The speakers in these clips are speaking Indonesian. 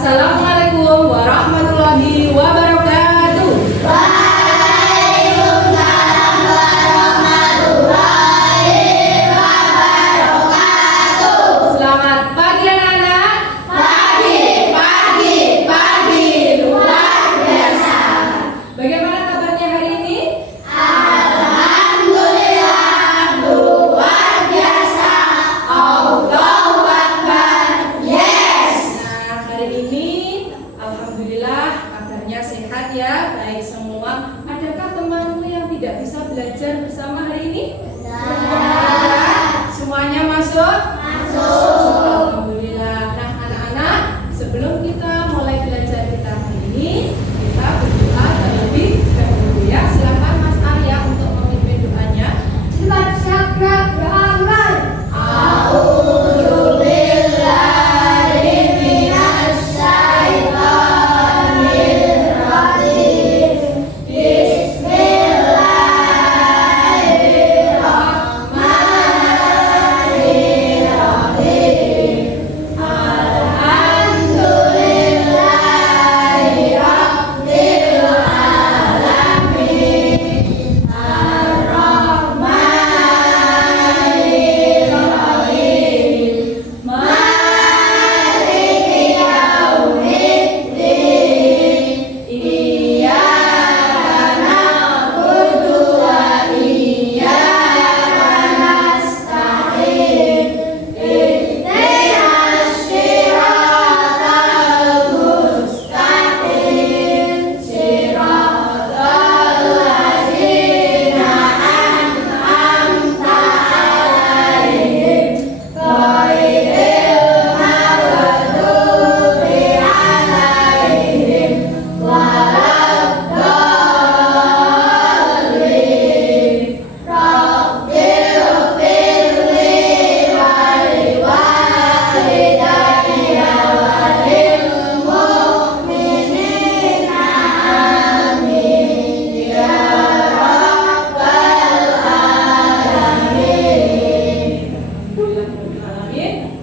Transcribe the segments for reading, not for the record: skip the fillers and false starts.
Assalamualaikum warahmatullahi wabarakatuh. Waalaikumsalam warahmatullahi wabarakatuh. Selamat pagi anak-anak. Pagi luar biasa. Bagaimana kabarnya hari ini? Alhamdulillah luar biasa. Allahu Akbar. Yes. Nah, hari ini alhamdulillah kabarnya sehat ya, baik semua. Adakah temanmu yang tidak bisa belajar bersama hari ini? Semuanya masuk? Alhamdulillah. Nah, anak-anak, sebelum kita mulai belajar kita hari ini, kita berdoa terlebih dahulu ya. Silakan Mas Arya untuk memimpin doanya.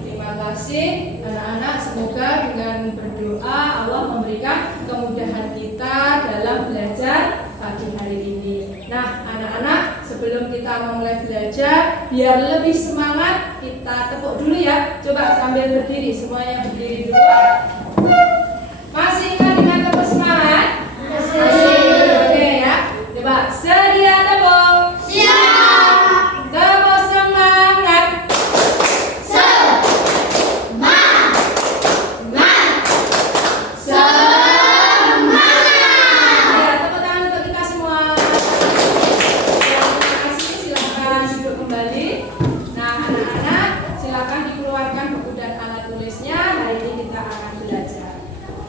Terima kasih anak-anak, semoga dengan berdoa Allah memberikan kemudahan kita dalam belajar pagi hari ini. Nah, anak-anak, sebelum kita memulai belajar, biar lebih semangat, kita tepuk dulu ya. Coba sambil berdiri, semuanya berdiri dulu. Masih ingat dengan tepuk semangat? Oke ya. Coba sedia tepuk. Tepuk semangat. Ya, tepuk tangan untuk kita semua. Ya, terima kasih. Silakan duduk kembali. Nah, anak-anak, silakan dikeluarkan buku dan alat tulisnya. Hari ini kita akan belajar.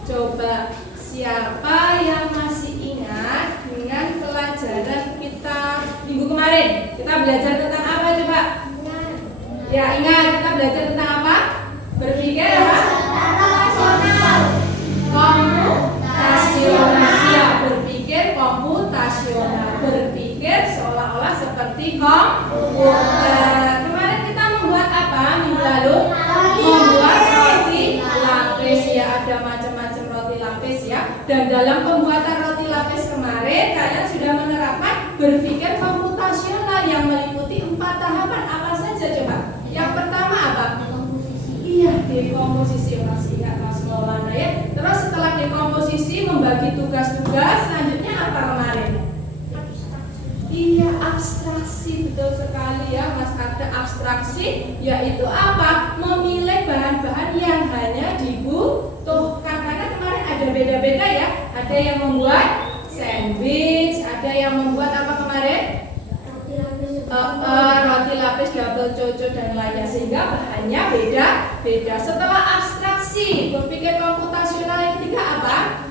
Coba siapa yang masih ingat dengan pelajaran kita minggu kemarin? Kita belajar tentang apa coba? Ya, ingat kita belajar tentang apa? Berpikir apa? Komputasional. Ya, berpikir komputasional. Berpikir seolah-olah seperti komputer. Kemarin kita membuat apa minggu lalu? Membuat roti lapis ya, ada macam-macam roti lapis ya. Dan dalam pembuatan roti lapis kemarin kalian sudah menerapkan berpikir komputasional yang meliputi 4 tahapan. Apa saja coba? Yang pertama apa? Iya, dekomposisi. Masih ingat Mas Maulana ya. Terus setelah dekomposisi membagi tugas-tugas, selanjutnya apa kemarin? Iya, abstraksi, betul sekali ya Mas. Ada abstraksi, yaitu apa? Memilih bahan-bahan yang hanya dibutuhkan. Karena kemarin ada beda-beda ya. Ada yang membuat sandwich, ada yang membuat apa kemarin? Roti lapis, double coco dan lainnya, sehingga bahannya beda-beda. Setelah abstraksi, berpikir komputasional yang ketiga apa?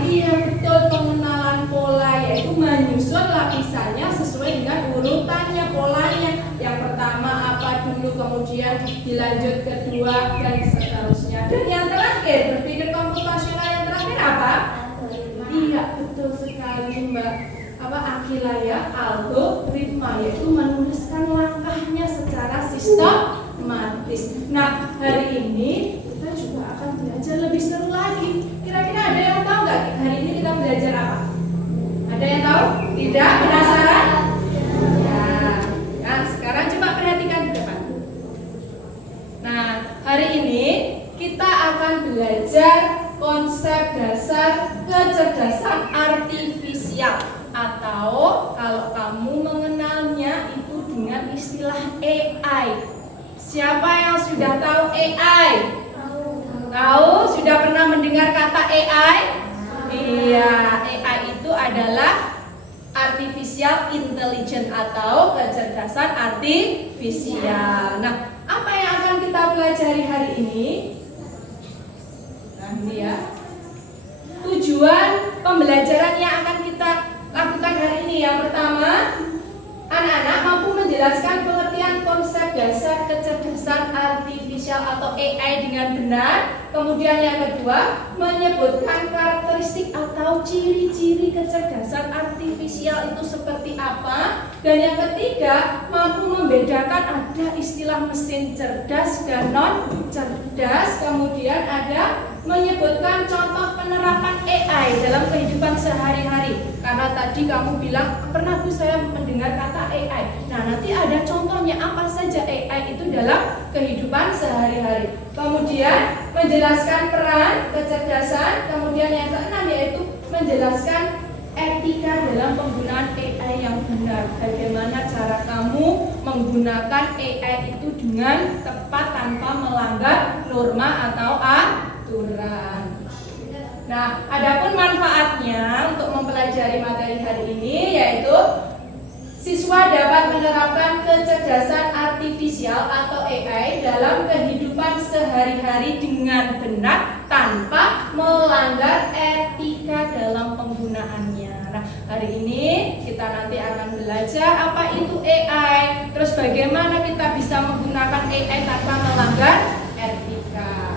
Iya betul, pengenalan pola, yaitu menyusun lapisannya sesuai dengan urutannya, polanya. Yang pertama apa dulu, kemudian dilanjut kedua dan seterusnya. Dan yang terakhir, berpikir komputasional yang terakhir apa? Iya betul sekali Mbak. Akila ya, algoritma, yaitu menuliskan langkahnya secara sistematis. Nah, hari ini kita juga akan belajar lebih seru lagi. Kira-kira ada yang tahu nggak hari ini kita belajar apa? Ada yang tahu? Tidak? Penasaran? Ya. Nah, sekarang coba perhatikan di depan. Nah, hari ini kita akan belajar konsep dasar kecerdasan artifisial, atau kalau kamu mengenalnya itu dengan istilah AI. Siapa yang sudah tahu AI? Tahu? Sudah pernah mendengar kata AI? Iya, AI itu adalah artificial intelligence atau kecerdasan artifisial. Nah, apa yang akan kita pelajari hari ini? Nah, ini ya. Tujuan pembelajaran yang akan kita lakukan hari ini, yang pertama, anak-anak mampu menjelaskan pengertian konsep dasar kecerdasan artifisial atau AI dengan benar. Kemudian yang kedua, menyebutkan karakteristik atau ciri-ciri kecerdasan artifisial itu seperti apa. Dan yang ketiga, mampu membedakan ada istilah mesin cerdas dan non cerdas. Kemudian ada menyebutkan contoh penerapan AI dalam kehidupan sehari-hari. Karena tadi kamu bilang, pernah Bu saya mendengar kata AI. Nah, nanti ada contohnya apa saja AI itu dalam kehidupan sehari-hari. Kemudian menjelaskan peran kecerdasan. Kemudian yang keenam yaitu menjelaskan etika dalam penggunaan AI yang benar. Bagaimana cara kamu menggunakan AI itu dengan tepat tanpa melanggar norma atau aturan. Nah, adapun manfaatnya untuk mempelajari materi hari ini yaitu siswa dapat menerapkan kecerdasan artifisial atau AI dalam kehidupan sehari-hari dengan benar tanpa melanggar etika dalam penggunaannya. Nah, hari ini kita nanti akan belajar apa itu AI, terus bagaimana kita bisa menggunakan AI tanpa melanggar etika.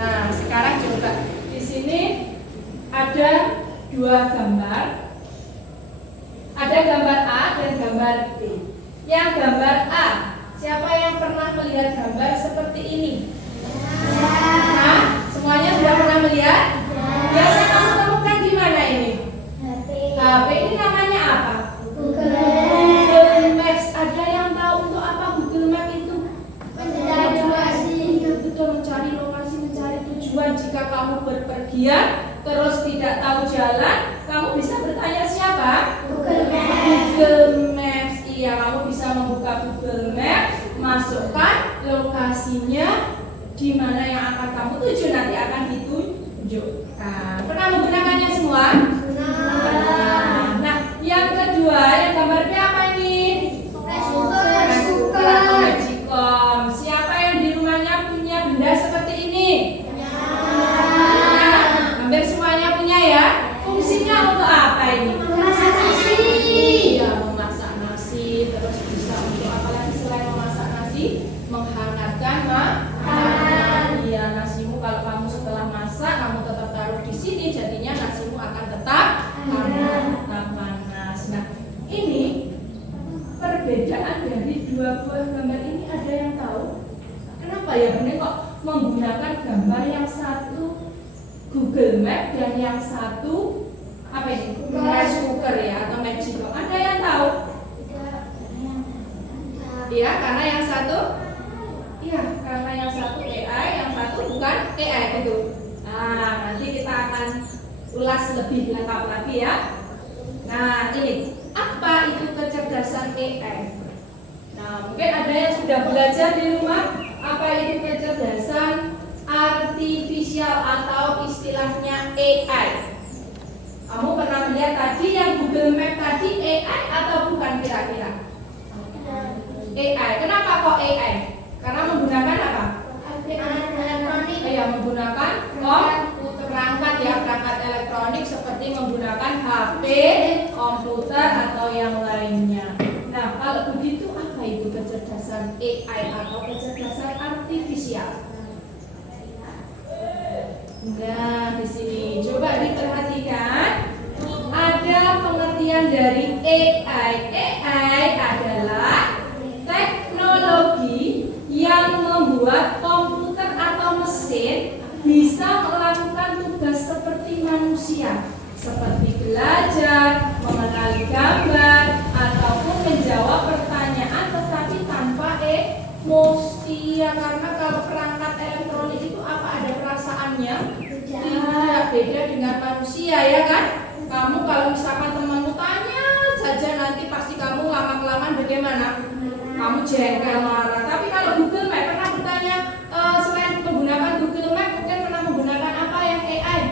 Nah, sekarang coba di sini ada dua gambar. Ada gambar A dan gambar B. Yang gambar A, siapa yang pernah melihat gambar seperti ini? Nah, semuanya sudah pernah melihat? Biasa kamu temukan di mana ini? HP ini namanya apa? Google Maps. Ada yang tahu untuk apa Google Maps itu? Mencari lokasi. Betul, mencari lokasi, mencari tujuan. Jika kamu berpergian terus tidak tahu jalan, kamu bisa bertanya siapa? Google Maps. Iya, kamu bisa membuka Google Maps, masukkan lokasinya di mana yang akan kamu tuju, nanti akan ditunjukkan. Pernah menggunakannya semua? Nah, yang kedua, yang gambar B apa ini? Magicom. Siapa yang di rumahnya punya benda seperti ini? Hampir semuanya punya ya. Fungsinya untuk apa ini? Memasak nasi. Iya, memasak nasi. Terus bisa untuk apa lagi selain memasak nasi? Menghangatkan makanan. Iya, nasimu kalau kamu setelah masak kamu tetap taruh di sini, jadinya nasimu akan tetap hangat, tetap panas. Nah, ini perbedaan dari dua buah gambar ini, ada yang tahu? Kenapa ya benar kok menggunakan gambar yang satu Google Map dan yang satu apa ini? Rice cooker ya atau Magicom. Ada yang tahu? Iya, karena yang satu AI, yang satu bukan AI itu. Nah, nanti kita akan ulas lebih lengkap lagi ya. Nah, ini apa itu kecerdasan AI? Nah, mungkin ada yang sudah belajar di rumah apa itu kecerdasan artifisial atau istilahnya AI. Kamu pernah melihat tadi yang Google Map tadi AI atau bukan kira-kira? AI. Kenapa kok AI? Karena menggunakan apa? Elektronik. Ya, menggunakan perangkat ya, perangkat elektronik seperti menggunakan HP, komputer atau yang lainnya. Nah, kalau begitu apa itu kecerdasan AI atau kecerdasan artifisial? Nah, di sini coba diperhatikan. Ada pengertian dari AI. AI adalah teknologi yang membuat komputer atau mesin manusia, seperti belajar, mengenali gambar, ataupun menjawab pertanyaan tetapi tanpa emosi. Ya, karena kalau perangkat elektronik itu apa ada perasaannya? Tidak, beda dengan manusia, ya kan? Kamu kalau misalkan temanmu tanya saja, nanti pasti kamu lama-kelamaan bagaimana? Kamu jengkel, marah. Tapi kalau Google Map, pernah bertanya selain menggunakan Google Map, mungkin pernah menggunakan apa yang AI?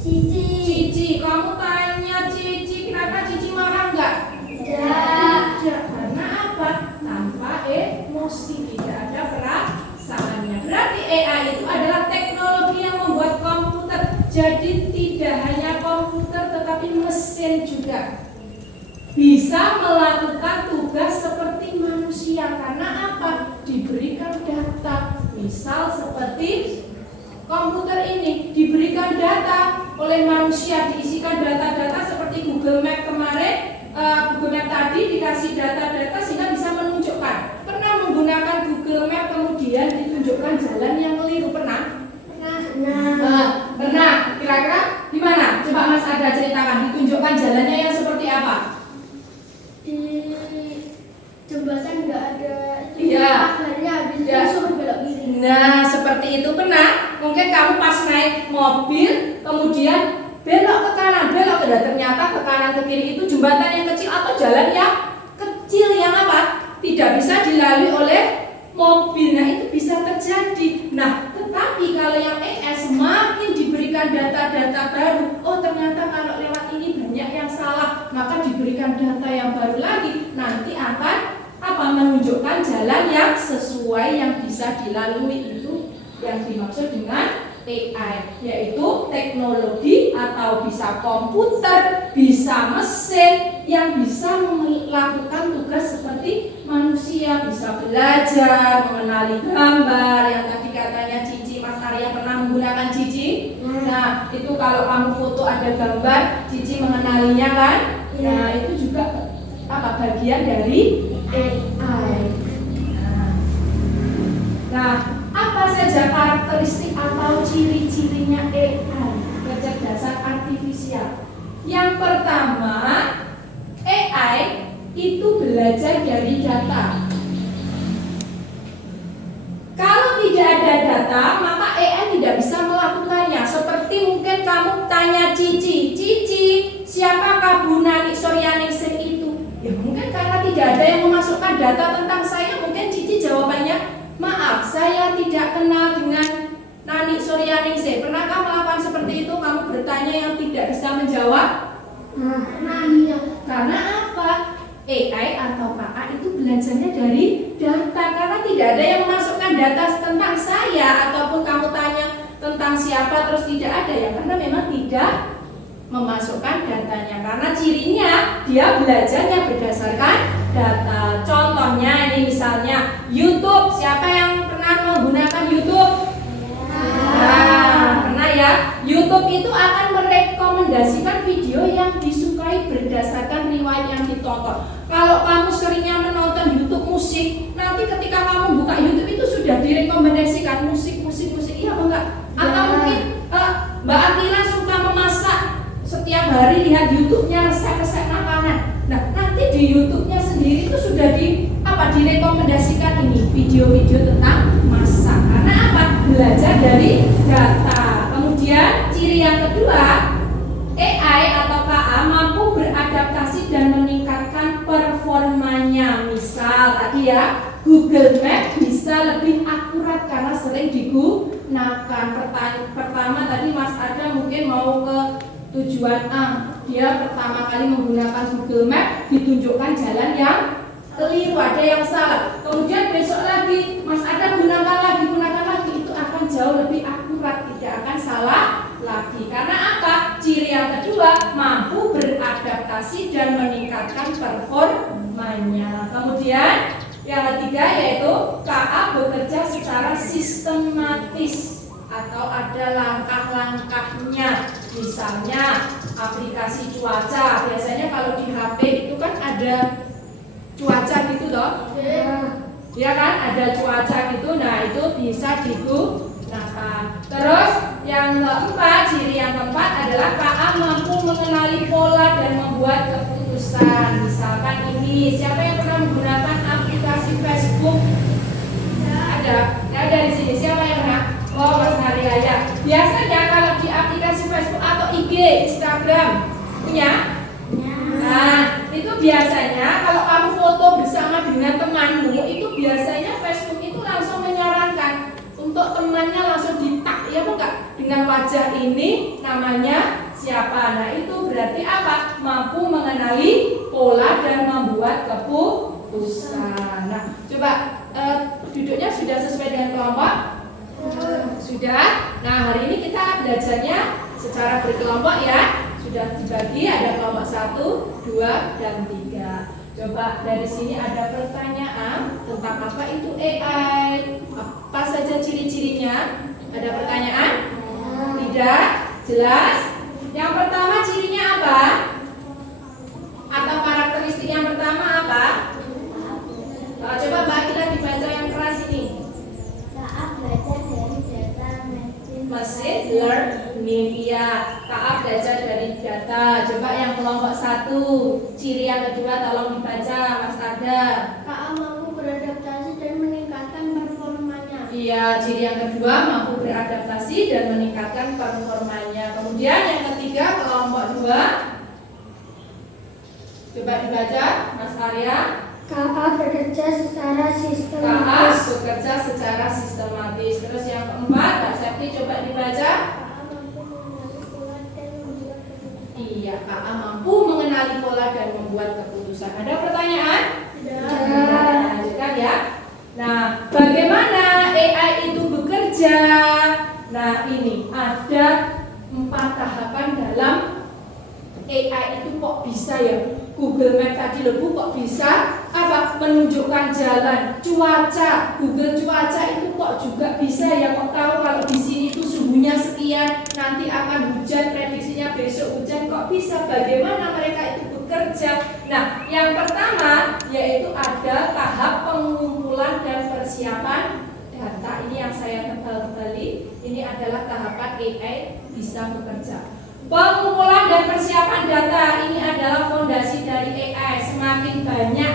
Cici. Kamu tanya Cici, kira-kira Cici marah nggak? Tidak. Karena apa? Tanpa emosi, tidak ada perasaannya. Berarti AI itu adalah teknologi yang membuat komputer. Jadi tidak hanya komputer, tetapi mesin juga bisa melakukan tugas seperti manusia. Karena apa? Diberikan data. Misal seperti komputer ini diberikan data oleh manusia, diisikan data-data seperti Google Map kemarin. Google Map tadi dikasih data-data sehingga bisa menunjukkan. Pernah menggunakan Google Map kemudian ditunjukkan jalan yang keliru? Pernah? Pernah. Kira-kira gimana? Coba Mas Ada ceritakan, ditunjukkan jalannya yang seperti apa? Di jembatan nggak ada. Iya. Akhirnya habis Iya. suruh belok kiri. Nah, seperti itu pernah. Mungkin kamu pas naik mobil, kemudian belok ke kanan, belok ke ternyata ke kanan ke kiri itu jembatan yang kecil atau jalan yang kecil yang apa? Tidak bisa dilalui oleh mobil. Nah, itu bisa terjadi. Nah, tetapi kalau yang ES semakin diberikan data-data baru, oh ternyata kalau lewat ini banyak yang salah, maka diberikan data yang baru lagi, nanti akan apa? Menunjukkan jalan yang sesuai yang bisa dilalui. Itu yang dimaksud dengan AI, yaitu teknologi atau bisa komputer, bisa mesin yang bisa melakukan tugas seperti manusia, bisa belajar, mengenali gambar yang tadi katanya Cici, Mas Arya pernah menggunakan Cici. Nah, itu kalau kamu foto ada gambar, Cici mengenalinya kan? Nah, itu juga apa? Bagian dari AI. Nah, apa saja karakteristik atau ciri-cirinya AI, kecerdasan artifisial? Yang pertama, AI itu belajar dari data. Kalau tidak ada data, maka AI tidak bisa melakukannya. Seperti mungkin kamu tanya Cici, siapakah Bu Nani Suryaningsih itu? Ya mungkin karena tidak ada yang memasukkan data tentang saya, mungkin Cici jawabannya, maaf, saya tidak kenal dengan Nani Suryaningsih. Pernahkah melakukan seperti itu? Kamu bertanya yang tidak bisa menjawab? Iya. Karena apa? AI atau KA itu belajarnya dari data. Karena tidak ada yang memasukkan data tentang saya, ataupun kamu tanya tentang siapa terus tidak ada ya, karena memang tidak memasukkan datanya. Karena cirinya dia belajarnya berdasarkan data. Contohnya ini misalnya YouTube. Siapa yang pernah menggunakan YouTube? Nah, pernah ya. YouTube itu akan merekomendasikan video yang disukai berdasarkan riwayat yang ditonton. Kalau kamu seringnya menonton YouTube musik, nanti ketika kamu buka YouTube itu sudah direkomendasikan musik. Iya apa enggak? Atau mungkin Mbak Akila suka memasak, setiap hari lihat YouTube-nya resep-resep makanan. Nah, nanti di YouTube-nya sendiri itu sudah direkomendasikan ini video-video tentang masak. Karena apa? Belajar dari data. Kemudian ciri yang kedua, AI atau KA mampu beradaptasi dan meningkatkan performanya. Misal tadi ya, Google Map bisa lebih akurat karena sering digunakan. Pertama tadi Mas Ada mungkin mau ke tujuan A, dia pertama kali menggunakan Google Map, ditunjukkan jalan yang keliru, ada yang salah. Kemudian besok lagi Mas Ada gunakan lagi, itu akan jauh lebih akurat, tidak akan salah lagi. Karena apa? Ciri yang kedua, mampu beradaptasi dan meningkatkan performanya. Kemudian yang ketiga yaitu KA bekerja secara sistematis atau ada langkah-langkahnya. Misalnya aplikasi cuaca, biasanya kalau di HP itu kan ada cuaca gitu loh. Ya kan, ada cuaca gitu. Nah, itu bisa digunakan. Terus yang keempat, ciri yang keempat adalah KA mengenali pola dan membuat keputusan. Misalkan ini, siapa yang pernah menggunakan aplikasi Facebook? Ada, ada di sini. Siapa yang pernah? Oh, Mas Maria ya. Biasanya kalau di aplikasi Facebook atau IG, Instagram, punya? Nah, itu biasanya kalau kamu foto bersama dengan temanmu, itu biasanya Facebook itu langsung menyarankan untuk temannya langsung di-tag, ya bukan? Dengan wajah ini namanya siapa. Nah, itu berarti apa? Mampu mengenali pola dan membuat keputusan. Nah, coba duduknya sudah sesuai dengan kelompok? Sudah. Nah, hari ini kita belajarnya secara berkelompok ya. Sudah dibagi, ada kelompok 1, 2, dan 3. Coba dari sini ada pertanyaan tentang apa itu AI. Apa saja ciri-cirinya? Ada pertanyaan? Tidak? Jelas? Yang pertama cirinya apa? Atau karakteristik yang pertama apa? Coba Mbak kita dibaca yang keras ini. Saat belajar dari data Mesin learning, iya. Kaaf belajar dari data. Coba yang kelompok 1, ciri yang kedua tolong dibaca, Mas Arda. KA mampu beradaptasi dan meningkatkan performanya. Iya, ciri yang kedua mampu beradaptasi dan meningkatkan performanya. Kemudian yang ketiga kelompok 2, coba dibaca, Mas Arya. KA bekerja secara KA sistematis. bekerja secara sistematis. Terus yang keempat, Kak Septi coba dibaca. KA mampu mengenali pola dan membuat keputusan. Iya, KA mampu mengenali pola dan membuat keputusan. Ada pertanyaan? Tidak. Lanjutkan ya. Nah, bagaimana AI itu bekerja? Nah, ini ada 4 tahapan dalam AI itu kok bisa ya. Google Map tadi loh Bu, kok bisa apa menunjukkan jalan, cuaca, Google cuaca itu kok juga bisa ya, kok tahu kalau di sini tuh suhunya sekian, nanti akan hujan, prediksinya besok hujan, kok bisa? Bagaimana mereka itu bekerja? Nah, yang pertama yaitu ada tahap pengumpulan dan persiapan data. Ini yang saya tebal-tebali, ini adalah tahapan AI bisa bekerja. Pengumpulan dan persiapan data ini adalah fondasi dari AI. Semakin banyak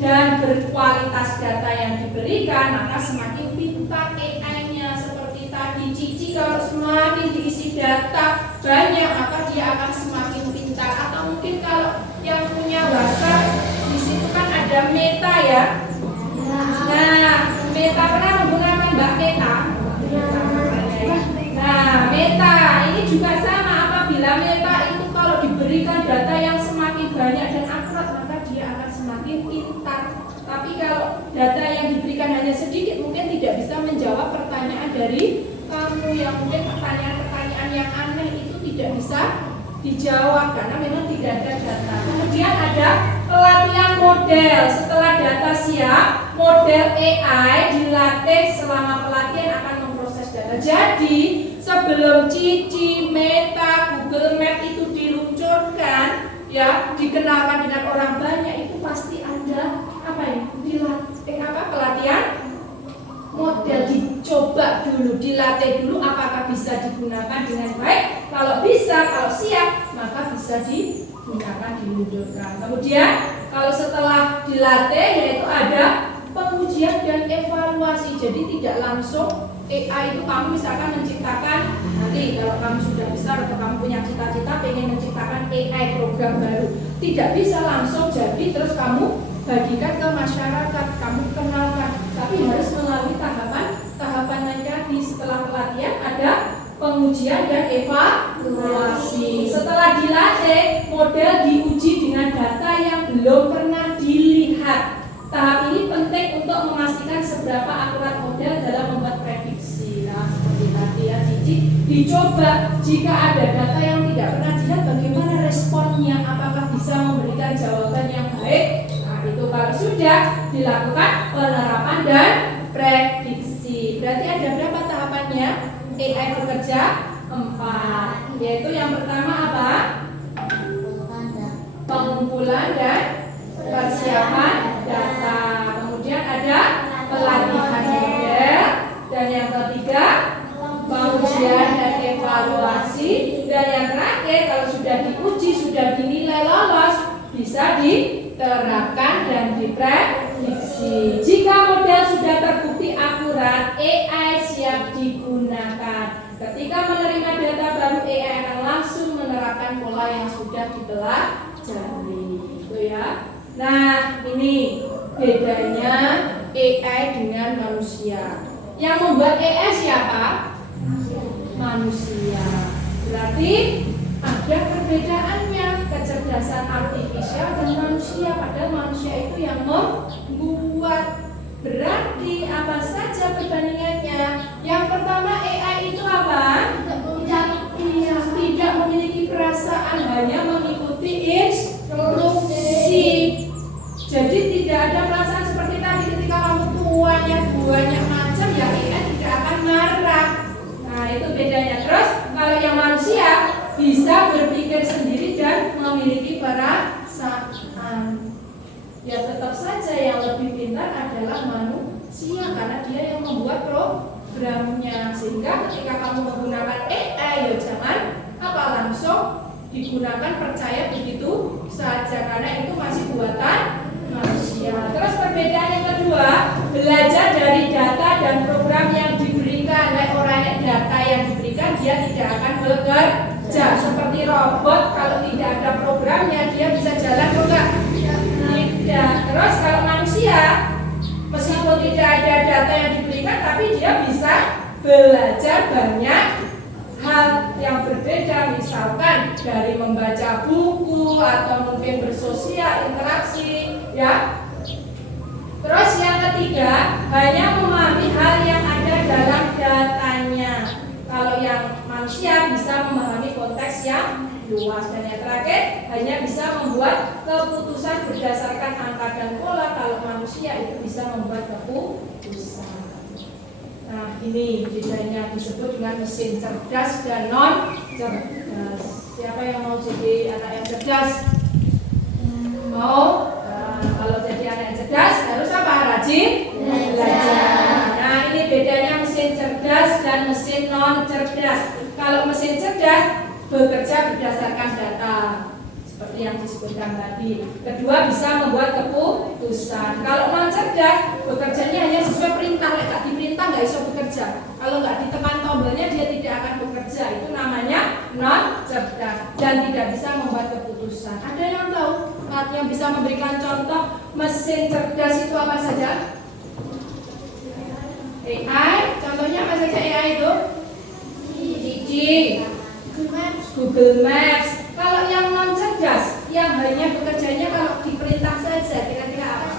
dan berkualitas data yang diberikan, maka semakin pintar AI-nya. Seperti tadi Cici, kalau semakin diisi data banyak, maka dia akan semakin pintar. Atau mungkin kalau yang punya WhatsApp, di situ kan ada Meta ya. Nah, Meta pernah menggunakan Mbak Meta? Nah, Meta ini juga sama. Apabila Meta itu kalau diberikan data yang semakin banyak dan akurat, maka dia akan semakin pintar. Tapi kalau data yang diberikan hanya sedikit, mungkin tidak bisa menjawab pertanyaan dari kamu, yang mungkin pertanyaan-pertanyaan yang aneh itu tidak bisa dijawab karena memang tidak ada data. Kemudian ada pelatihan model. Setelah data siap, model AI dilatih. Selama pelatihan akan memproses data. Jadi sebelum Cici, Meta, Google Map itu diluncurkan, ya, dikenalkan dengan orang banyak, itu pasti ada apa ya? Dilatih apa? Pelatihan model, dicoba dulu, dilatih dulu apakah bisa digunakan dengan baik. Kalau bisa, kalau siap, maka bisa digunakan, diluncurkan. Kemudian kalau setelah dilatih, yaitu ada pengujian dan evaluasi. Jadi tidak langsung AI itu kamu misalkan menciptakan, nanti kalau kamu sudah besar atau kamu punya cita-cita pengen menciptakan AI program baru, tidak bisa langsung jadi terus kamu bagikan ke masyarakat, kamu kenalkan, tapi harus melalui tahapan tadi. Setelah pelatihan ada pengujian dan evaluasi. Setelah dilatih, model diuji dengan data yang belum pernah dilihat. Tahap ini penting untuk memastikan seberapa akurat model dalam membuat prediksi. Nah, seperti tadi ya Cici, dicoba jika ada data yang tidak pernah dilihat, bagaimana responnya, apakah bisa memberikan jawaban yang baik. Nah, itu kalau sudah dilakukan penerapan dan prediksi. Berarti ada berapa tahapannya AI bekerja? 4. Yaitu yang pertama apa? Pengumpulan dan persiapan data. Kemudian ada pelatihan model, dan yang ketiga pengujian dan evaluasi, dan yang terakhir kalau sudah diuji diterapkan dan diprediksi. Jika model sudah terbukti akurat, AI siap digunakan. Ketika menerima data baru, AI akan langsung menerapkan pola yang sudah dipelajari. Gitu ya. Nah, ini bedanya AI dengan manusia. Yang membuat AI siapa? Manusia. Berarti ada perbedaannya kecerdasan artifisial dan manusia. Padahal manusia itu yang membuat. Berarti apa saja perbandingannya? Yang pertama, AI itu apa? Tidak memiliki perasaan, hanya mengikuti instruksi. Jadi tidak ada perasaan seperti tadi ketika kamu banyak macam, ya AI tidak akan marah. Nah, itu bedanya. Terus kalau yang manusia bisa berpikir sendiri dan memiliki perasaan. Ya tetap saja yang lebih pintar adalah manusia karena dia yang membuat programnya. Sehingga ketika kamu menggunakan AI, ya jangan langsung digunakan percaya begitu saja karena itu masih buatan manusia. Terus perbedaan yang kedua, belajar dari data dan program yang diberikan. Orangnya data yang diberikan dia tidak akan bekerja seperti robot. Kalau tidak ada programnya dia bisa jalan enggak? Tidak. Terus kalau manusia meskipun tidak ada data yang diberikan tapi dia bisa belajar banyak hal yang berbeda, misalkan dari membaca buku atau mungkin bersosial interaksi ya. Terus yang ketiga, hanya memahami hal yang ada dalam datanya. Kalau yang manusia bisa memahami konteks yang luas, dan yang terakhir hanya bisa membuat keputusan berdasarkan angka dan pola. Kalau manusia itu bisa membuat keputusan. Nah, ini bedanya, disebut dengan mesin cerdas dan non cerdas. Siapa yang mau jadi anak yang cerdas? Mau? Kalau jadi anak yang cerdas harus apa? Rajin belajar. Nah, ini bedanya mesin cerdas dan mesin non cerdas. Kalau mesin cerdas bekerja berdasarkan data seperti yang disebutkan tadi. Kedua, bisa membuat keputusan. Kalau non cerdas, bekerjanya hanya sesuai perintah. Kalau diperintah nggak bisa bekerja. Kalau nggak ditekan tombolnya dia tidak akan bekerja. Itu namanya non cerdas dan tidak bisa membuat keputusan. Ada yang tahu yang bisa memberikan contoh mesin cerdas itu apa saja? AI. Contohnya apa saja AI itu? Google Maps. Kalau yang non cerdas, yang hanya bekerjanya kalau diperintah saja, kira-kira apa?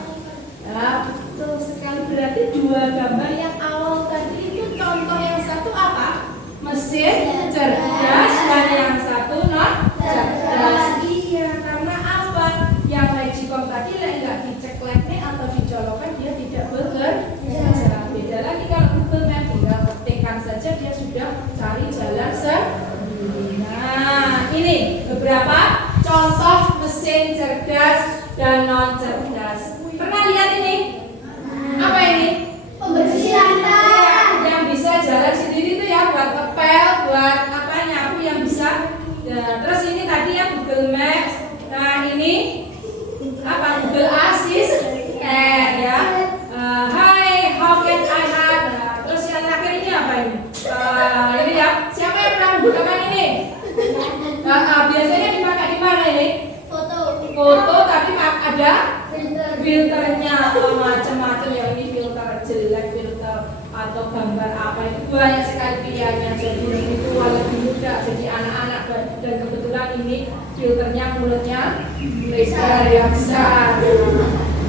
Ya, betul sekali. Berarti dua gambar yang awal tadi itu contoh yang satu apa? Mesin cerdas dan yang satu non cerdas. Iya, karena apa? Yang Magicom tadi nggak dicek labnya atau dijolokkan dia tidak bekerja. Beda lagi kalau Google Maps, tinggal ketikkan saja dia sudah cari jalan sendiri. Nah, ini beberapa contoh mesin cerdas dan non cerdas. Pernah lihat ini? Apa ini? Pembersih lantai. Yang bisa jalan sendiri itu ya, buat ngepel, buat apa, nyapu yang bisa. Nah, terus ini tadi ya Google Maps. Nah, ini apa? Google Assistant ya. Hi, how can I help? Nah, terus yang terakhir ini apa ini? Ini ya. Siapa yang pernah menggunakan ini? Biasanya dipakai di mana ini? Foto, tapi ada filternya, macam-macam ya. Ini filter jelek, filter atau gambar apa, itu banyak sekali pilihannya. Jadi itu lebih mudah, jadi anak-anak, dan kebetulan ini filternya mulutnya lebar yang besar.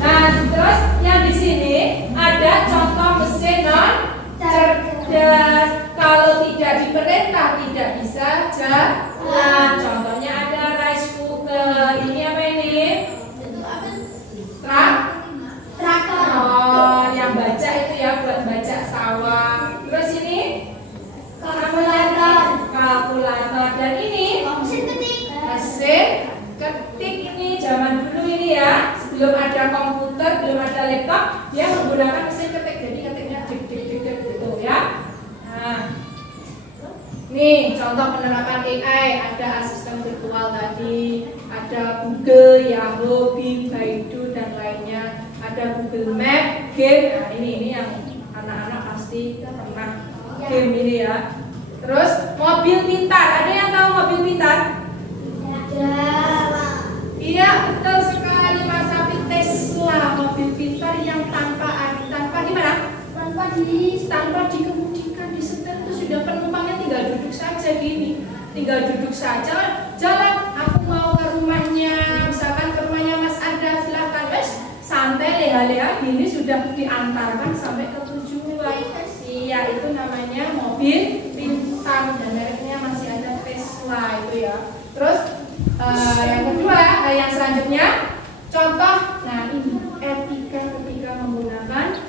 Nah, terus yang di sini ada contoh mesin non cerdas. Kalau tidak diperintah tidak bisa jalan. Contohnya ada rice cooker. Ini apa ini? Traktor. Yang baca itu ya, buat baca sawah. Terus ini kalkulator. Dan ini mesin ketik. Ini zaman dulu ini ya, sebelum ada komputer, belum ada laptop, dia menggunakan mesin ketik. Jadi ketiknya dik gitu ya. Nah, nih contoh contoh penerapan AI, ada asisten virtual tadi, ada Google, Yahoo, Bing, Baidu dan lainnya, ada Google Map, game. Nah ini yang anak-anak pasti pernah game ini ya. Terus mobil pintar, ada yang tahu mobil pintar? Iya betul sekali Mas Sapi, Tesla, mobil pintar yang tanpa gimana? Tanpa dikemudikan, disetel itu sudah penumpangnya tinggal duduk saja gini, tinggal duduk saja, jalan. Aku mau ke rumahnya, misalkan ke rumahnya Mas Ada, silakan, santai leha-leha gini sudah diantarkan sampai ke tujuan. Iya itu namanya mobil pintar dan mereknya masih ada Tesla itu ya. Terus yang kedua, yang selanjutnya contoh, nah ini etika ketika menggunakan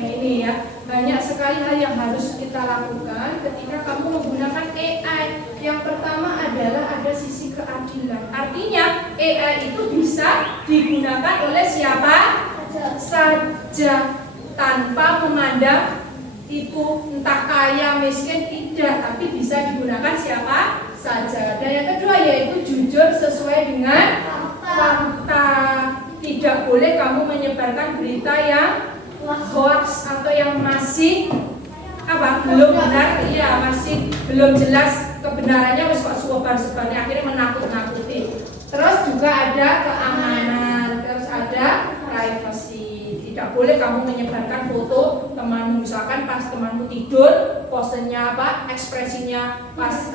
ini ya, banyak sekali hal yang harus kita lakukan ketika kamu menggunakan AI. Yang pertama adalah ada sisi keadilan. Artinya AI itu bisa digunakan oleh siapa saja tanpa memandang itu entah kaya miskin, tidak, tapi bisa digunakan siapa saja. Dan yang kedua yaitu jujur sesuai dengan fakta. Tidak boleh kamu menyebarkan berita yang hoax atau yang masih belum benar, iya masih belum jelas kebenarannya, kok sebar-sebarnya akhirnya menakut-nakuti. Terus juga ada keamanan, terus ada privacy. Tidak boleh kamu menyebarkan foto temanmu, misalkan pas temanmu tidur, posenya ekspresinya pas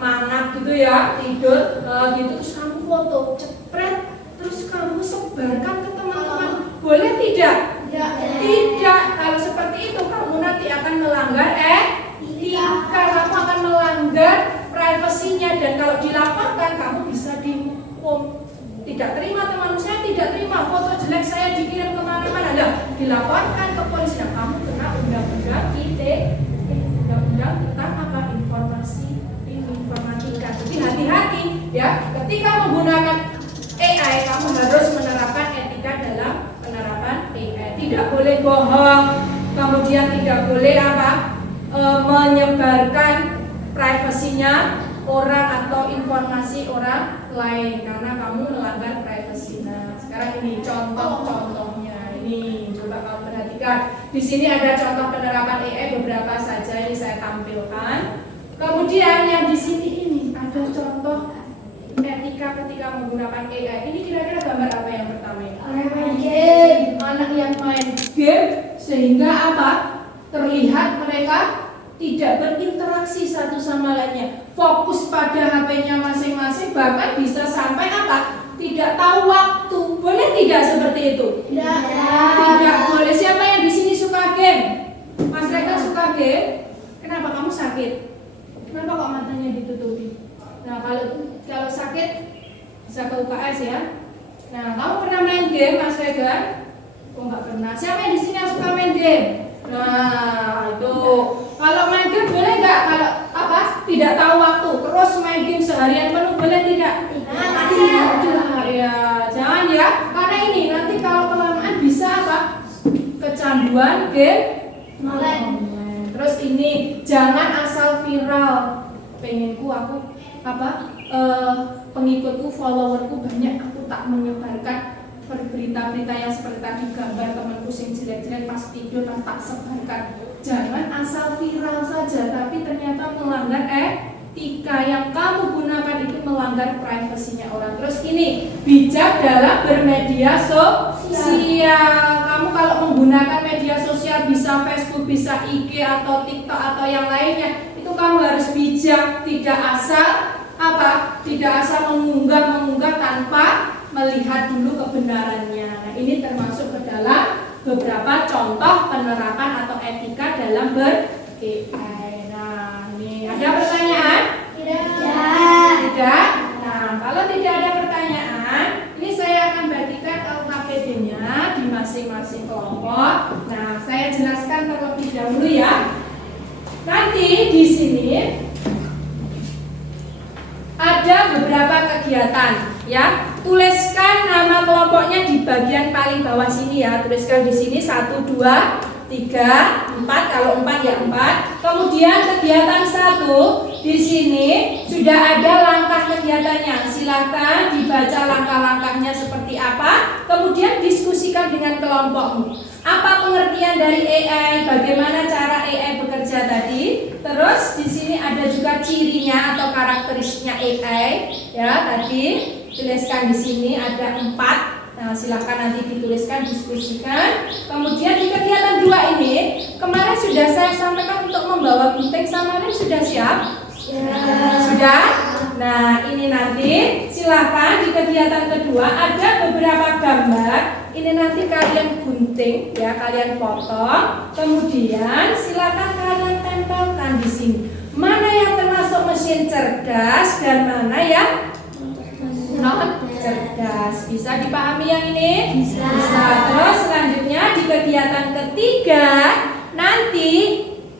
mangap gitu ya, tidur gitu, terus kamu foto, cepret, terus kamu sebarkan ke teman-teman, boleh tidak? Tidak. Kalau seperti itu kamu nanti akan melanggar etika, kamu akan melanggar privasinya, dan kalau dilaporkan kamu bisa dihukum. Tidak terima teman saya, tidak terima foto jelek saya dikirim kemana-mana, dilaporkan ke polisi. Nah, kamu kena undang-undang undang-undang tentang informatika. Jadi hati-hati ya, ketika menggunakan AI kamu harus menerapkan etika dalam penerapan AI. Tidak boleh bohong, kemudian tidak boleh menyebarkan privasinya orang atau informasi orang lain karena kamu melanggar privasi. Nah, sekarang ini contoh-contohnya. Ini coba kamu perhatikan. Di sini ada contoh penerapan AI beberapa saja yang saya tampilkan. Kemudian yang di sini ini ada contoh etika ketika menggunakan AI. Ini kira-kira gambar apa yang pertama ini? Anak yang main game sehingga terlihat mereka tidak berinteraksi satu sama lainnya, fokus pada HP-nya masing-masing, bahkan bisa sampai tidak tahu waktu. Boleh tidak seperti itu? Tidak boleh. Siapa yang di sini suka game? Mas Reka suka game? Kenapa kamu sakit? Kenapa kok matanya ditutupi? Nah, kalau sakit bisa ke UKS ya. Nah, kamu pernah main game, Mas Rega? Kok nggak pernah? Siapa yang di sini yang suka main game? Nah, itu. Kalau main game boleh nggak? Kalau tidak tahu waktu, terus main game seharian penuh, boleh tidak? Tidak. Ya, jangan ya. Karena ini nanti kalau kelamaan bisa kecanduan game. Terus ini jangan asal viral. Penginku aku pengikutku, followerku banyak, aku tak menyebarkan berita-berita yang seperti tadi, gambar temanku yang jelek-jelek pas tidur tak sebarkan. Jangan asal viral saja, tapi ternyata melanggar etika. Yang kamu gunakan itu melanggar privasinya orang. Terus ini bijak dalam bermedia sosial. Kamu kalau menggunakan media sosial, bisa Facebook, bisa IG atau TikTok atau yang lainnya, itu kamu harus bijak, tidak asal mengunggah tanpa melihat dulu kebenarannya. Nah, ini termasuk ke dalam beberapa contoh penerapan atau etika dalam ber-AI. Nah, ini ada pertanyaan? Tidak. Nah, kalau tidak ada pertanyaan, ini saya akan bagikan LKPD-nya di masing-masing kelompok. Nah, saya jelaskan terlebih dahulu ya. Nanti di sini ada beberapa kegiatan ya. Tuliskan nama kelompoknya di bagian paling bawah sini ya. Tuliskan di sini 1, 2, 3, 4. Kalau 4 ya 4. Kemudian kegiatan 1 di sini sudah ada langkah kegiatannya. Silakan dibaca langkah-langkahnya seperti apa, kemudian diskusikan dengan kelompokmu. Apa pengertian dari AI? Bagaimana cara AI bekerja tadi? Terus di sini ada juga cirinya atau karakteristiknya AI. Ya, tadi tuliskan di sini ada 4. Nah, silakan nanti dituliskan, diskusikan. Kemudian di kegiatan 2 ini, kemarin sudah saya sampaikan untuk membawa gunting sama rem, sudah siap? Ya. Sudah? Nah, ini nanti silakan di kegiatan kedua ada beberapa gambar. Ini nanti kalian gunting, ya, kalian potong. Kemudian silakan kalian tempelkan di sini. Mana yang termasuk mesin cerdas dan mana yang non cerdas? Bisa dipahami yang ini? Bisa. Terus selanjutnya di kegiatan ketiga nanti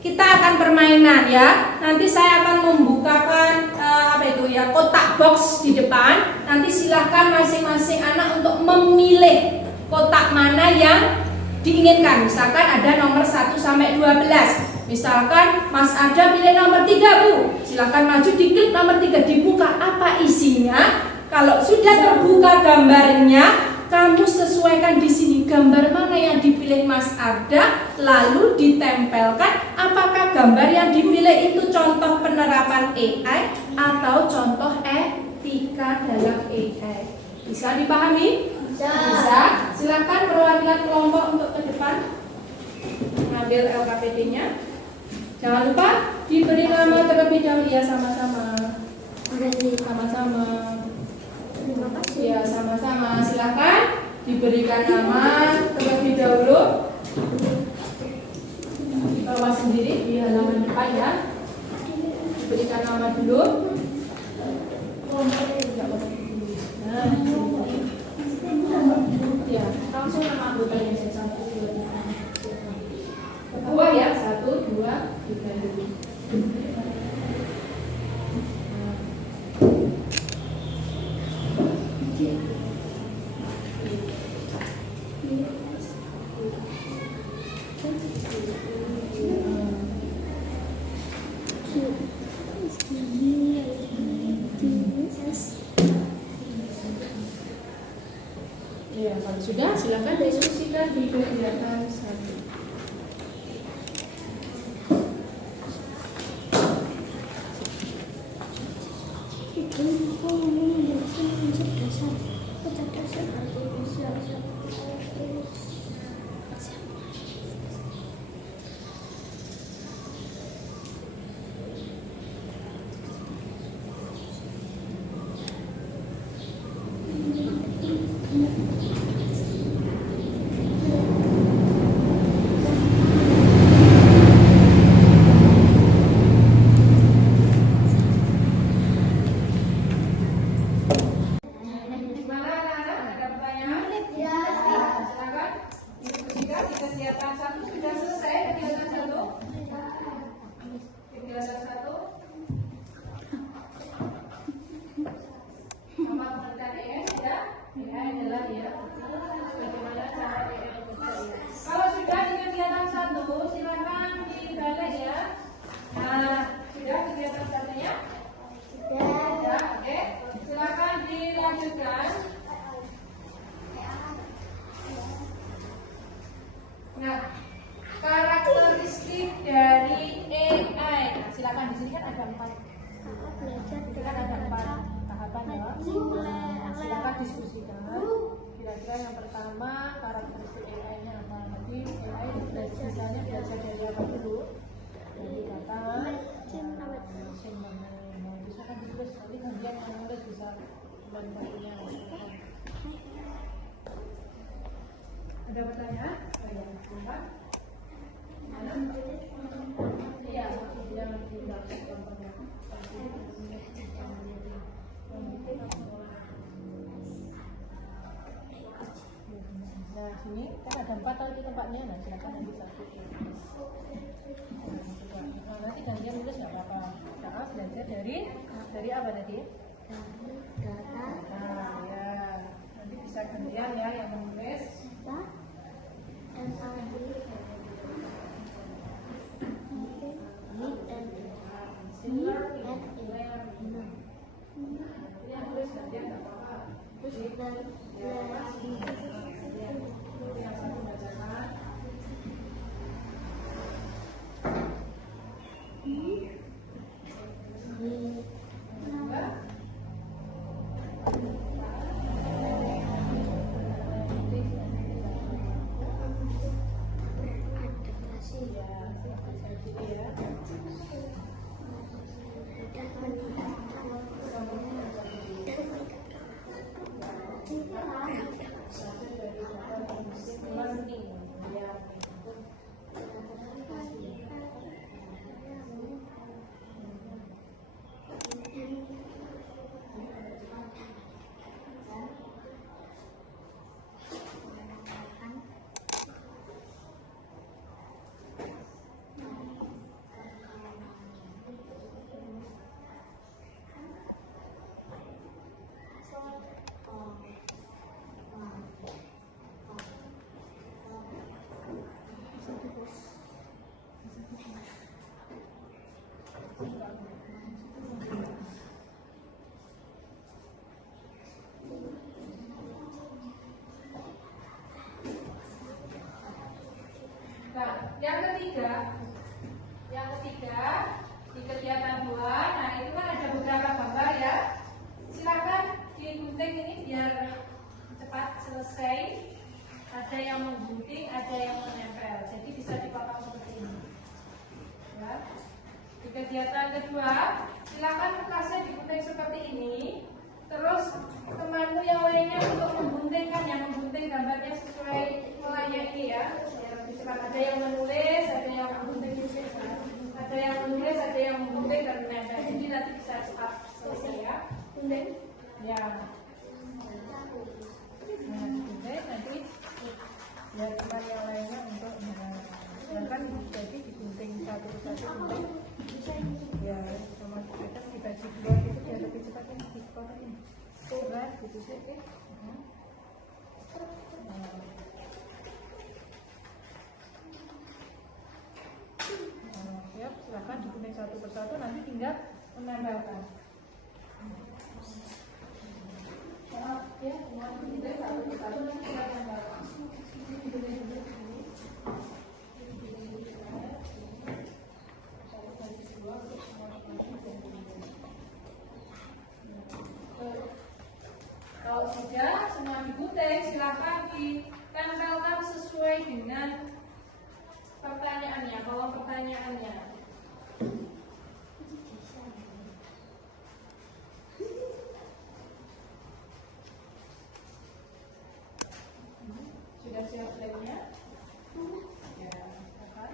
kita akan permainan, ya. Nanti saya akan membukakan kotak box di depan. Nanti silahkan masing-masing anak untuk memilih kotak mana yang diinginkan. Misalkan ada nomor 1 sampai 12. Misalkan Mas Adam pilih nomor 3, Bu. Silahkan maju, diklik nomor 3, dibuka apa isinya. Kalau sudah terbuka gambarnya, kamu sesuaikan di sini gambar mana yang dipilih Mas Arda, lalu ditempelkan. Apakah gambar yang dipilih itu contoh penerapan AI atau contoh etika dalam AI? Bisa dipahami? Bisa. Silakan perwakilan kelompok untuk ke depan mengambil LKPD-nya. Jangan lupa diberi nama terlebih dahulu, ya, sama-sama. Sama-sama. Ya, sama-sama. Silakan diberikan nama terlebih dahulu. Bawa sendiri di halaman depan, ya. Diberikan nama dulu. Nah, ya, langsung nama anggotanya saya sampai 2, 3. Ke bawah, ya. 1, 2, 3 dulu. Ya, kalau sudah silakan diskusikan di kegiatan 1. Kalau sudah di kegiatan 1, silakan dibalik, ya. Nah, sudah kegiatan 1-nya? Sudah, oke. Silakan dilanjutkan. Nah, karakteristik dari AI. Nah, silakan, di sini kan ada 4. Kan ada 4 tahapan, ya. Silakan diskusikan. Kira-kira yang pertama karakteristik AI-nya apa? Nanti AI misalnya belajar dari apa dulu? Dari kata mesin learning. Nah, bisa kan ditulis, nanti kemudian yang nulis bisa bantunya. Ada pertanyaan? Iya, Pak. Iya, yang tidak contohnya. Nah, sini kan ada 4 tadi tempatnya. Nah, silakan nanti 1. Nah, nanti gantian nulis nggak apa-apa. Kita belajar dari apa tadi? Data. Nah, ya. Nanti bisa gantian, ya, yang menulis. Machine learning. ketiga di kegiatan 2. Nah, itu kan ada beberapa gambar ya. Silakan digunting ini biar cepat selesai. Ada yang menggunting, ada yang menempel. Jadi bisa dipotong seperti ini. Ya. Di kegiatan kedua, silakan kertasnya digunting seperti ini. Terus temanmu yang lainnya untuk mengguntingkan, yang menggunting gambarnya sesuai polanya ini ya. Lebih cepat. Ada yang menulis, ada yang menggunting ada yang menulis, ada yang menggunting dan menempel. Jadi nanti bisa cepat selesai ya. Gunting. Ya. Nah, digunting nanti biar teman yang lainnya untuk kan jadi digunting satu persatu gunting. Ya, sama kita dibagi 2 gitu biar lebih cepat kan dipotong ini. Kan gitu sih. Siap, silahkan digunting satu persatu, nanti tinggal menempelkan. Maaf ya, semua digunting satu persatu, nanti tinggal menempelkan. Kalau sudah semua digunting, silakan ditempelkan sesuai dengan pertanyaannya, kolom pertanyaannya. Sudah siap lainnya? Ya, silakan.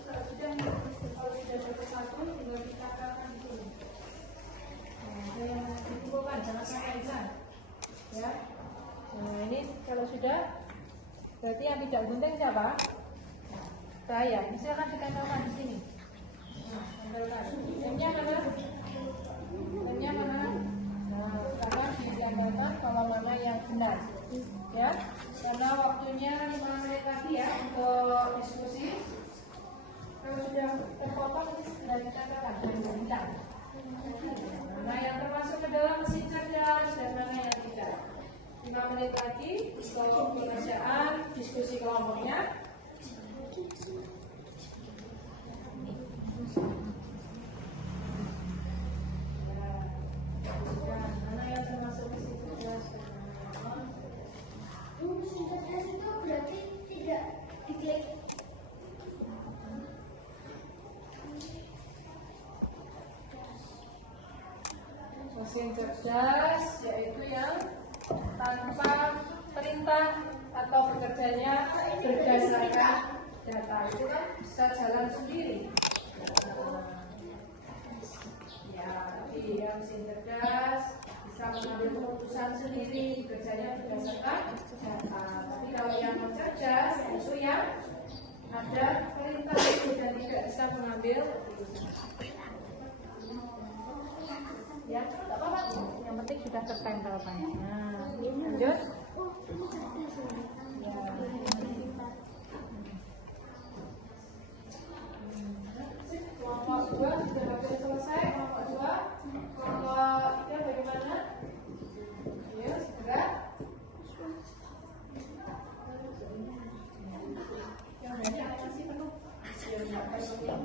Kalau sudah satu satu tinggal dikatakan dulu. Ada yang dikumpulkan, jangan sampai ya. Nah, ini kalau sudah berarti yang tidak gunting siapa? Saya. Misalkan ditempelkan di sini. Tempelkan. Lemnya mana? Lemnya mana? Nah, sekarang ditempelkan kalau mana yang benar. Ya, karena waktunya 5 menit lagi ya untuk diskusi. Kalau sudah terpotong sudah ditempelkan dengan bintang. Mana yang termasuk ke dalam mesin cerdas dan mana yang tidak. 5 menit lagi untuk pengerjaan diskusi kelompoknya. Mana yang termasuk mesin cerdas? Mesin cerdas itu berarti tidak diklik. Mesin cerdas yaitu yang tanpa perintah atau bekerjanya berdasarkan data, itu kan bisa jalan sendiri. Ya, tapi yang mesin cerdas bisa mengambil keputusan sendiri, bekerjanya berdasarkan data. Tapi kalau yang cerdas itu yang ada perintah dan tidak bisa mengambil keputusan. Ya, tidak apa-apa. Yang penting sudah tertempel kan. Nah, lanjut. Ya. Kelompok 2 sudah hampir selesai. Kelompok 2, kelompok 3 bagaimana? Ya, segera. Yang banyak masih penuh. Saya akan dilihat.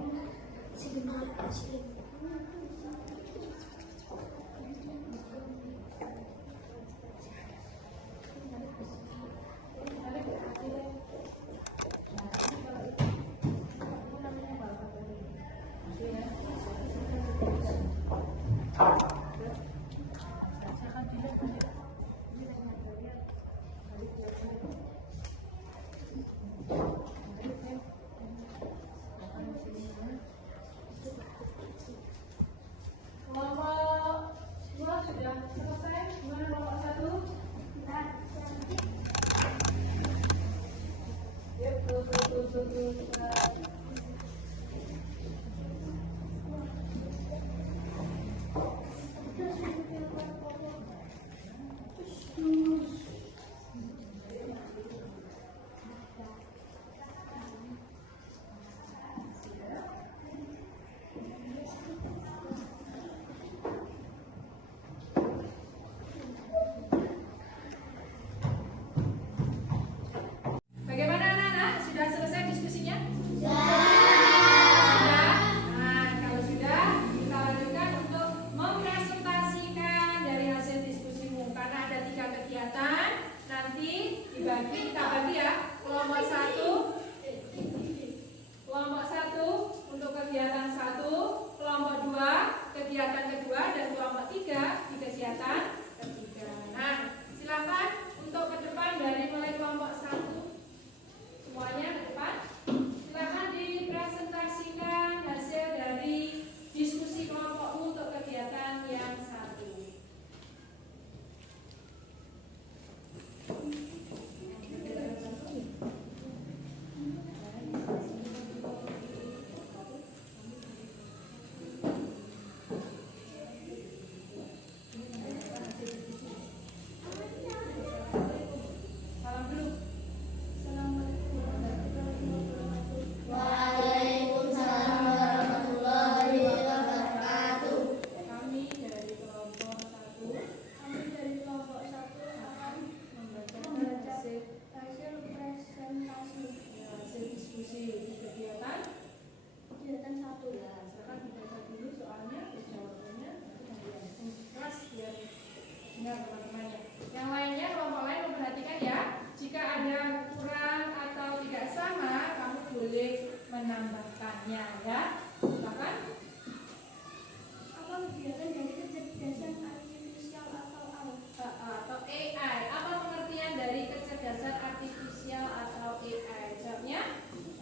pertanyaannya ya. Silakan. Apa kegiatan dari kecerdasan artifisial atau AI. Apa pengertian dari kecerdasan artifisial atau AI? Jawabnya?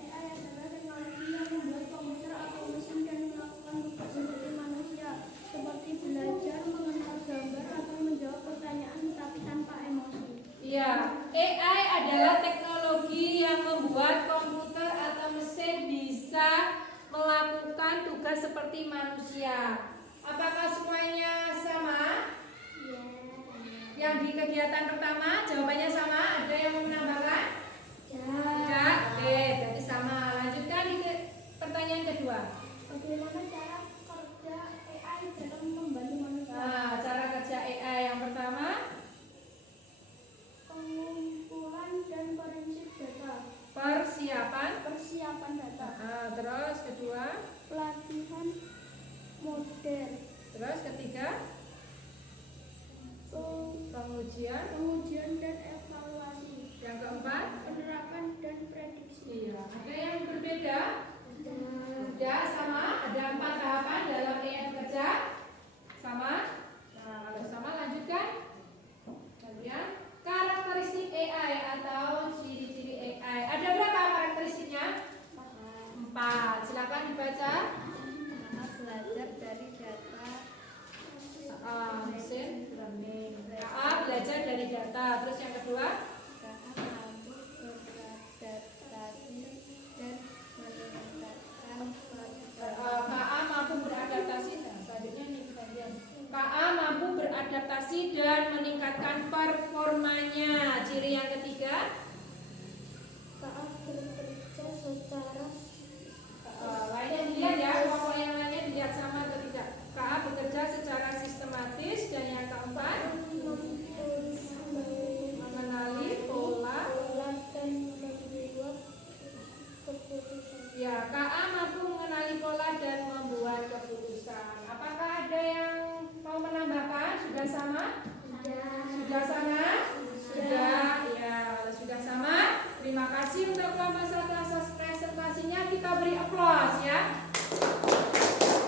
AI adalah teknologi yang membuat komputer atau mesin dan melakukan tugas seperti manusia, seperti belajar, mengenal gambar, atau menjawab pertanyaan tetapi tanpa emosi. Iya, AI adalah teknologi yang membuat komputer atau mesin bisa melakukan tugas seperti manusia. Apakah semuanya sama? Yang di kegiatan pertama jawabannya sama? Ada yang mau menambahkan? Tidak. Oke, berarti sama. Lanjutkan di pertanyaan kedua. Bagaimana cara kerja AI dalam membantu manusia? Nah, cara kerja AI yang pertama, Pengumpulan dan forensik data, persiapan data, terus kedua, pelatihan model, terus ketiga, pengujian dan evaluasi, yang keempat, penerapan dan prediksi. iya. Ada yang berbeda? Tidak, sama. Ada 4 tahapan dalam AI bekerja. Sama. Nah, kalau sama lanjutkan. Kemudian karakteristik AI atau ciri-ciri AI. Ada berapa karakteristiknya? 4. Silakan dibaca. Belajar dari data, Mesin learning. Belajar dari data. Terus yang kedua, mampu beradaptasi dan meningkatkan KA mampu beradaptasi. Nah, selanjutnya nih kita lihat. KA mampu beradaptasi dan meningkatkan performanya. Ciri yang ketiga, saat bekerja secara lainnya dilihat ya, kelompok yang lainnya dilihat sama atau tidak. KA bekerja secara sistematis. Dan yang keempat, mengenali pola. dan membuat keputusan. Ya, KA mampu mengenali pola dan membuat keputusan. Apakah ada yang mau menambahkan? Sudah sama? Sudah sama? Sudah. Ya, kalau sudah sama. Terima kasih untuk kelompok 1 atas presentasinya. Kita beri aplaus ya.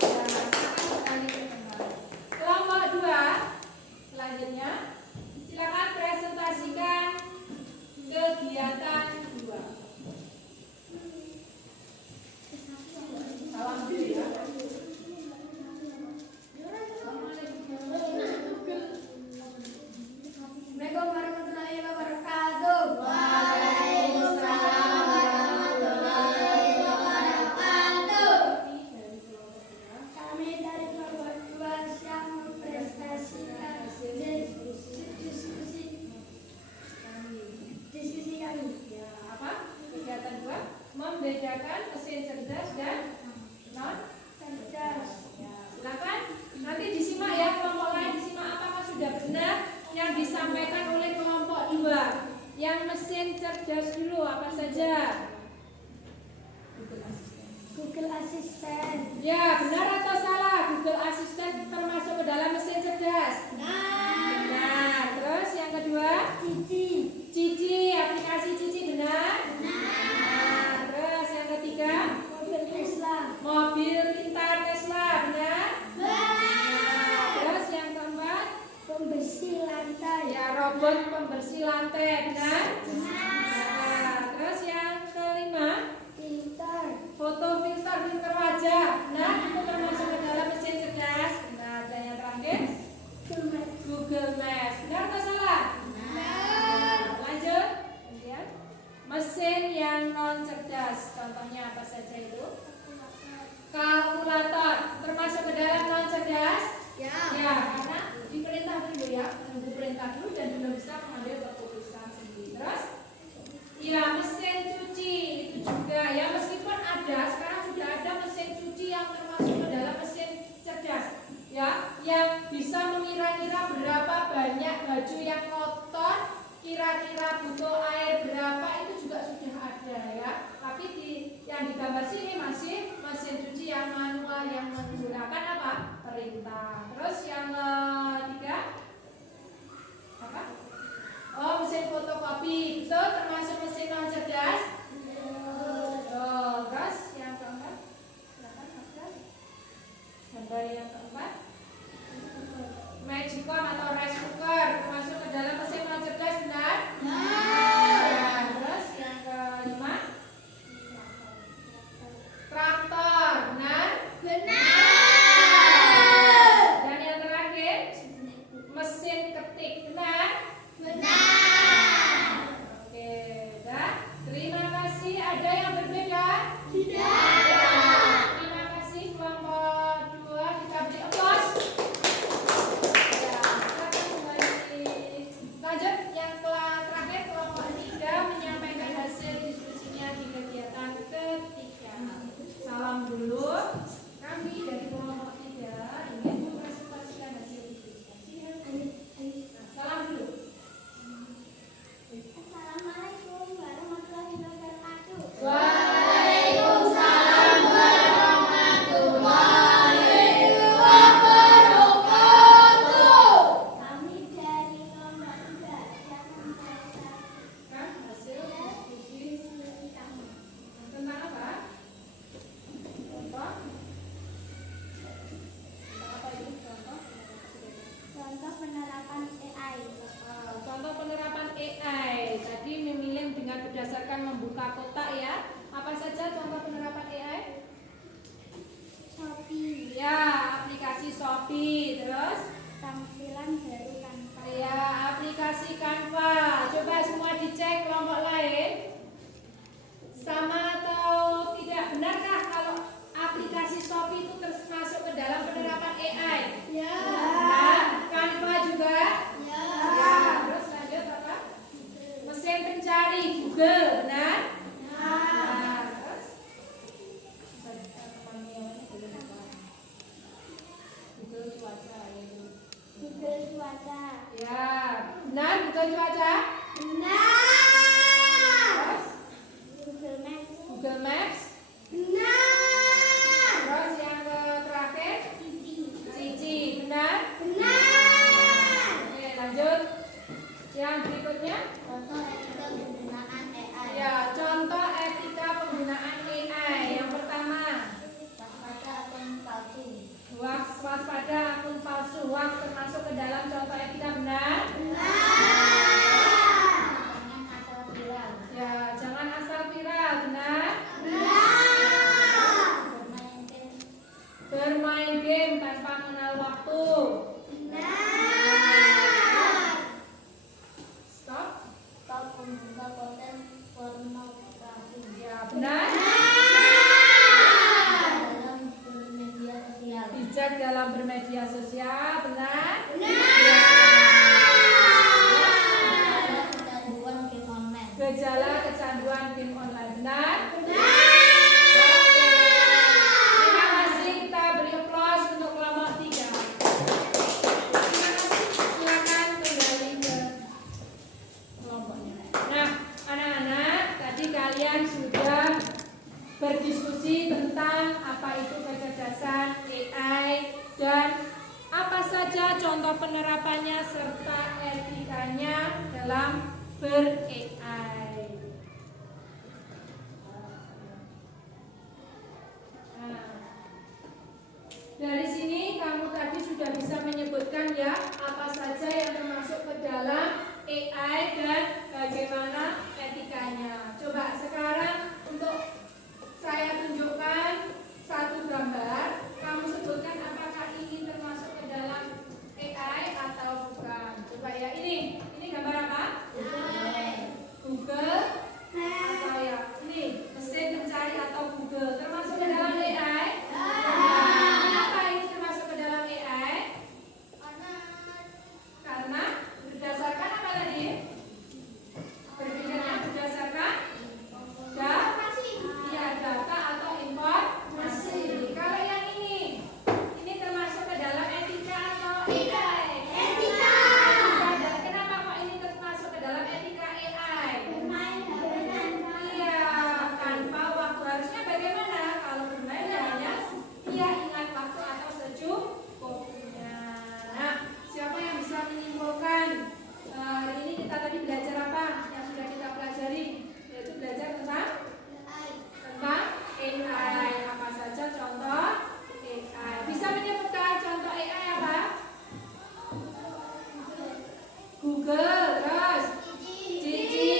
Ya, silakan kembali ke tempat. Kelompok 2 selanjutnya, silakan presentasikan kegiatan 2. Salam dulu ya. Assalamualaikum warahmatullahi wabarakatuh. Waalaikumsalam warahmatullahi wabarakatuh. Kami dari kelompok 2 yang mempresentasikan diskusi kami. Ya, apa? Kegiatan 2 membedakan mesin cerdas dan non Cerdas. ya, silakan nanti disimak ya, kelompok lain disimak apakah sudah benar yang disampaikan oleh kelompok 2. Yang mesin cerdas dulu apa saja? Google Assistant. Ya, benar atau salah? Google Assistant termasuk ke dalam mesin cerdas? Benar. Terus yang kedua? Cici, aplikasi Cici benar? Nah, terus yang ketiga? Mobil Tesla. Mobil pintar Tesla benar? Nah, terus yang keempat? Pembersih lantai. Ya, robot pembersih lantai benar? Nah, terus yang kelima? Filter. Foto filter wajah. Nah, itu termasuk ke dalam mesin cerdas. Benar. Dan yang terakhir? Google Maps. Benar atau salah? Nah, lanjut. Kemudian mesin yang non cerdas. Contohnya apa saja itu? Kalkulator. Termasuk ke dalam non cerdas? Ya, karena diperintah dulu ya, menunggu perintah dulu dan belum bisa mengambil keputusan sendiri. Terus, ya mesin cuci itu juga ya, meskipun ada sekarang sudah ada mesin cuci yang termasuk ke dalam mesin cerdas ya, yang bisa mengira-kira berapa banyak baju yang kotor, kira-kira butuh air berapa, itu juga sudah ada ya. Tapi yang digambar sini masih mesin cuci yang manual yang menggunakan apa? Perintah. Terus yang ketiga apa? Oh, mesin fotokopi. Itu termasuk mesin non cerdas? Oh, terus yang keempat? Ya, benar bukan cuaca? Benar. Terus Google Maps. Google Maps. Benar. Terus yang terakhir Cici, benar? Benar. Oke, lanjut. Yang berikutnya. Contoh etika penggunaan AI. Ya, contoh etika penggunaan AI. Yang pertama, Waspada akun palsu. waspada akun palsu. Wax termasuk ke dalam contoh etika, benar? Jangan asal viral. Ya, jangan asal viral, benar? Bermain game tanpa mengenal waktu. Stop. Stop mengunggah konten pornografi. Ya, benar? Dalam bermedia sosial. Bijak dalam bermedia sosial, benar? Ada kecanduan game online. Gejala kecanduan game online, benar? Oke. Terima kasih, kita beri aplaus untuk kelompok 3. Terima kasih, silakan kembali ke kelompoknya. Nah, anak-anak, tadi kalian sudah berdiskusi tentang apa itu kecerdasan AI dan apa saja contoh penerapannya serta etikanya dalam ber-AI. Nah, dari sini kamu tadi sudah bisa menyebutkan ya apa saja yang termasuk ke dalam AI dan bagaimana etikanya. Coba sekarang untuk saya tunjukkan satu gambar. Kamu sebutkan apakah ini termasuk ke dalam AI atau bukan. Coba ya, ini gambar apa? Google atau ya ini mesin pencari atau Google termasuk ke dalam AI? Kenapa ini termasuk ke dalam AI? Karena berdasarkan apa tadi? Berpikirnya berdasarkan data atau informasi. Kalau yang ini termasuk ke dalam etika atau AI? Etika. Kenapa kok ini termasuk ke dalam etika AI? Bermain Iya, tanpa waktu. Harusnya bagaimana? Kalau bermain hanya ingat waktu atau secukupnya. Nah, siapa yang bisa menyimpulkan hari ini kita tadi belajar apa yang sudah kita pelajari? Yaitu belajar tentang AI. Apa saja contoh AI? Bisa menyebutkan contoh AI apa? Google, terus Cici,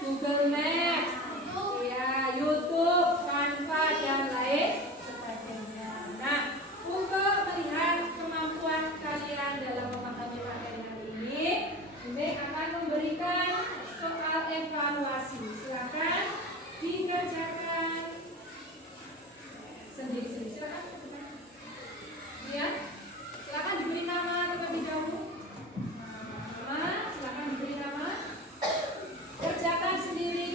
Google Maps, ya, YouTube, Canva dan lain sebagainya. Nah, untuk melihat kemampuan kalian dalam memahami materi hari ini akan memberikan soal evaluasi. Silakan dikerjakan sendiri-sendiri. Silakan. Ya, silakan diberi nama terlebih dahulu. Silakan diberi nama. Kerjakan sendiri.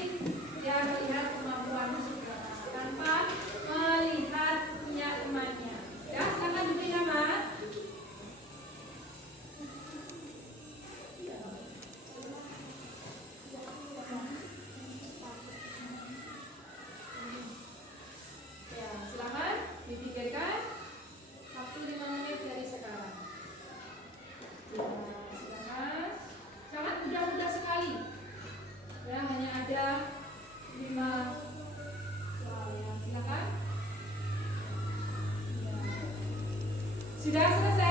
Ya, melihat kemampuanmu seberapa tanpa melihat punya temannya. Ya, silakan diberi nama. Ya, silakan dipikirkan. Waktu 5 menit dari sekarang. Ya, silakan. Sangat mudah-mudah sekali. Ya, hanya ada 5 soal ya. Silakan. Ya. Sudah selesai?